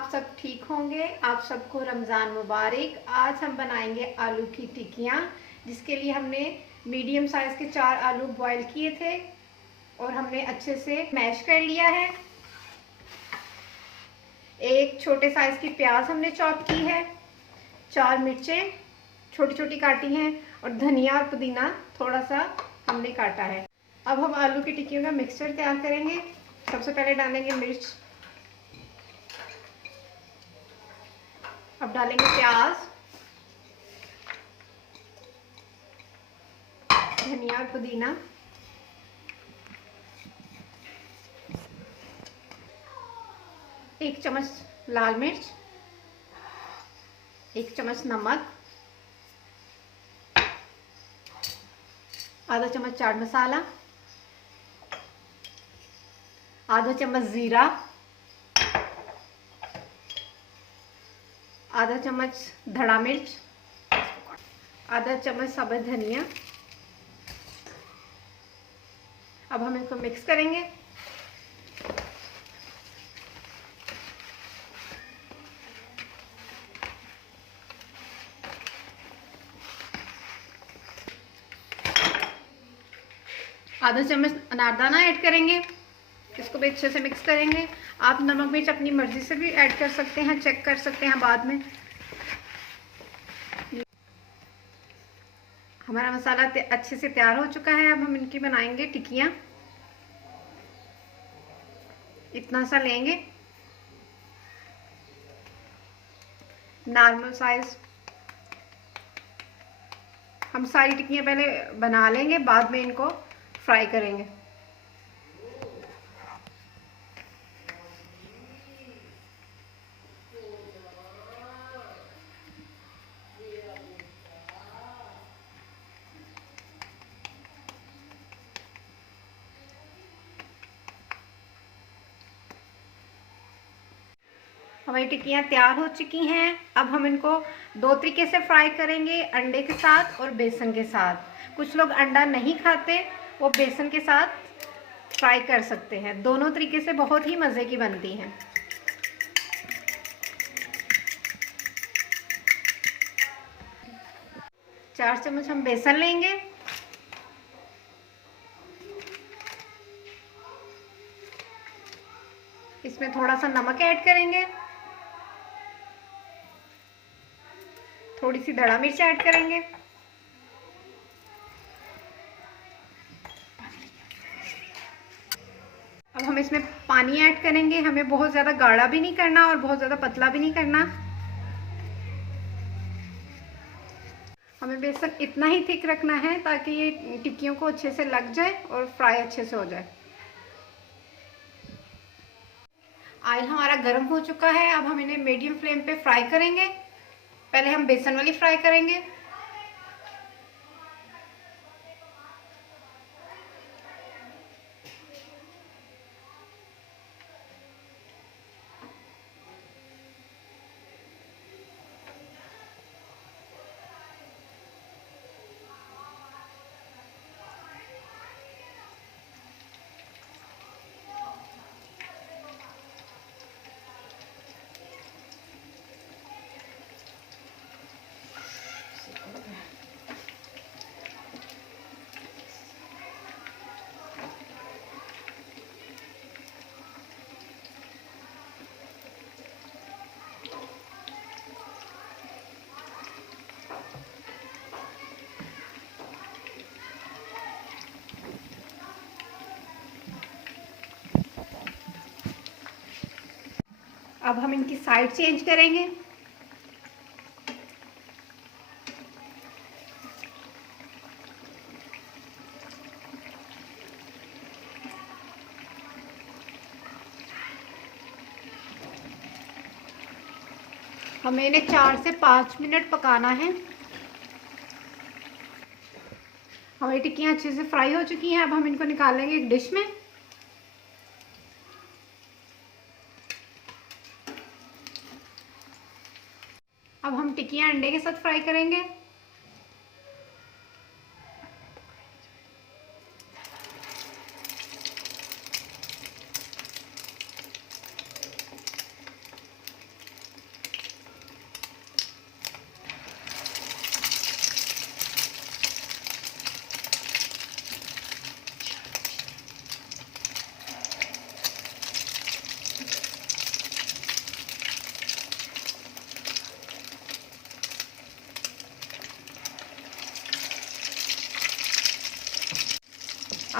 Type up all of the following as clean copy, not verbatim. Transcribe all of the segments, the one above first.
आप सब ठीक होंगे। आप सबको रमज़ान मुबारक। आज हम बनाएंगे आलू की टिक्कियाँ, जिसके लिए हमने मीडियम साइज़ के 4 आलू बॉईल किए थे और हमने अच्छे से मैश कर लिया है। एक छोटे साइज़ की प्याज हमने चॉप की है, 4 मिर्चें छोटी छोटी काटी हैं और धनिया और पुदीना थोड़ा सा हमने काटा है। अब हम आलू की टिक्कियों का मिक्सचर तैयार करेंगे। सबसे पहले डालेंगे मिर्च, अब डालेंगे प्याज, धनिया और पुदीना, एक चम्मच लाल मिर्च, एक चम्मच नमक, आधा चम्मच चाट मसाला, आधा चम्मच जीरा, आधा चम्मच धड़ा मिर्च, आधा चम्मच साबुत धनिया। अब हम इसको मिक्स करेंगे। आधा चम्मच अनारदाना ऐड करेंगे, इसको भी अच्छे से मिक्स करेंगे। आप नमक मिर्च अपनी मर्जी से भी ऐड कर सकते हैं, चेक कर सकते हैं बाद में। हमारा मसाला अच्छे से तैयार हो चुका है। अब हम इनकी बनाएंगे टिक्कियाँ। इतना सा लेंगे, नॉर्मल साइज। हम सारी टिक्कियाँ पहले बना लेंगे, बाद में इनको फ्राई करेंगे। हमारी टिक्कियाँ तैयार हो चुकी हैं। अब हम इनको 2 तरीके से फ्राई करेंगे, अंडे के साथ और बेसन के साथ। कुछ लोग अंडा नहीं खाते, वो बेसन के साथ फ्राई कर सकते हैं। दोनों तरीके से बहुत ही मज़े की बनती हैं। चार चम्मच हम बेसन लेंगे, इसमें थोड़ा सा नमक ऐड करेंगे, थोड़ी सी धड़ा मिर्च ऐड करेंगे, अब हम इसमें पानी ऐड करेंगे। हमें बहुत ज़्यादा गाढ़ा भी नहीं करना और बहुत ज़्यादा पतला भी नहीं करना। हमें बेसन इतना ही थिक रखना है ताकि ये टिक्कियों को अच्छे से लग जाए और फ्राई अच्छे से हो जाए। ऑयल हमारा गर्म हो चुका है। अब हम इन्हें मीडियम फ्लेम पे फ्राई करेंगे। पहले हम बेसन वाली फ्राई करेंगे। अब हम इनकी साइड चेंज करेंगे। हमें इन्हें 4 से 5 मिनट पकाना है। हमारी टिक्कियाँ अच्छे से फ्राई हो चुकी हैं। अब हम इनको निकालेंगे एक डिश में। अब हम टिक्कियाँ अंडे के साथ फ्राई करेंगे।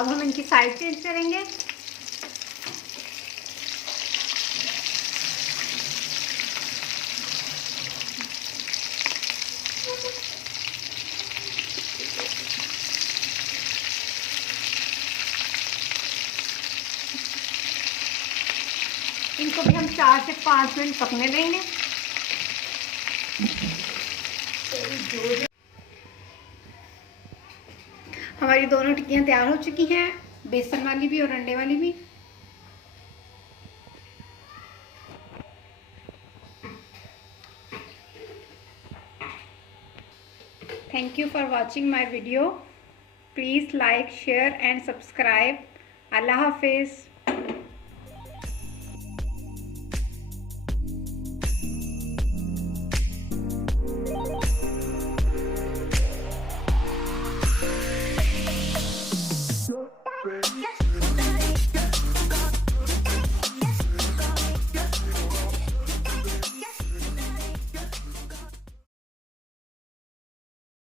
अब हम इनकी साइड चेंज करेंगे। इनको भी हम 4 से 5 मिनट पकने देंगे। हमारी दोनों टिक्कियाँ तैयार हो चुकी हैं, बेसन वाली भी और अंडे वाली भी। Thank you for watching my video. Please like, share and subscribe. Allah Hafiz.